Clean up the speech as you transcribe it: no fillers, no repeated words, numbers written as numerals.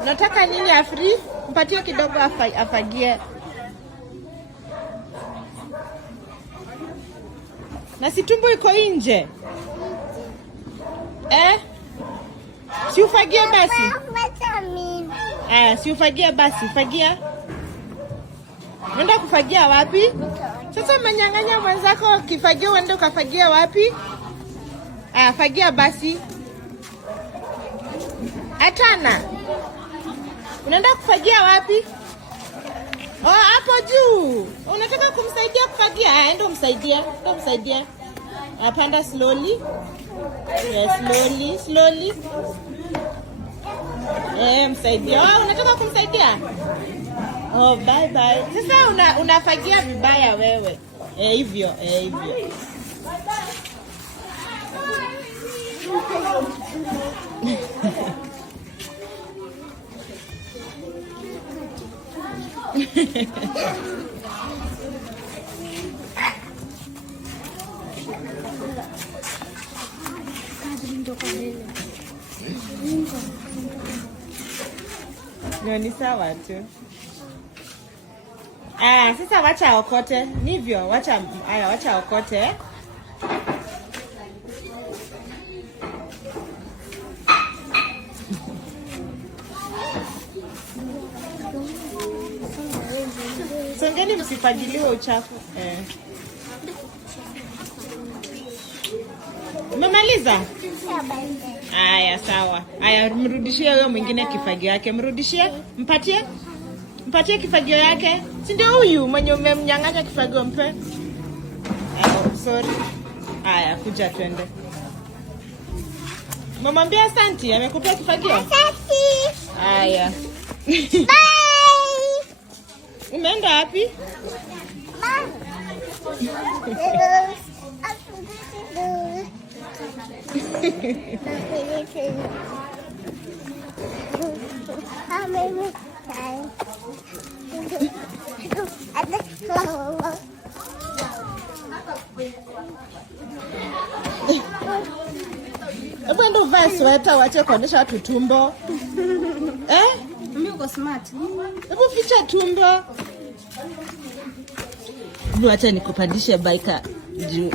Unataka nini Afri? Mpatie kidogo afagie. Na si tumbo iko nje. Si ufagie basi. Si ufagie basi, fagia. Unaenda kufagia wapi? Sasa manyang'anya mwenzako kifagia uende ukafagia wapi? Fagia basi. Atana. Unaenda kufagia wapi? Hapo juu. Unataka kumsaidia kufagia? Enda umsaidia. Panda slowly. Yes, slowly. Msaidia. Unataka kumsaidia? Bye. Sasa unafagia vibaya wewe. Hivyo. Ni sawa tu. Sasa wacha okote. Nivyo, wacha okote. Songeni msifagiliwe uchafu. Umemaliza? Sawa. Mrudishie huyo mwingine kifagio yake. Mrudishie, mpatie kifagio yake. Si ndio huyu mwenye umemnyang'anya kifagio mpe? Sorry. Kuja twende. Umemwambia asante, amekupea kifagio? Asante. Bye. Umeenda wapi? Hebu ndo vaa sweta wache kuonesha watu tumbo. Mimi uko smart. Hebu ficha tumbo. Wacha nikupandishe bike juu.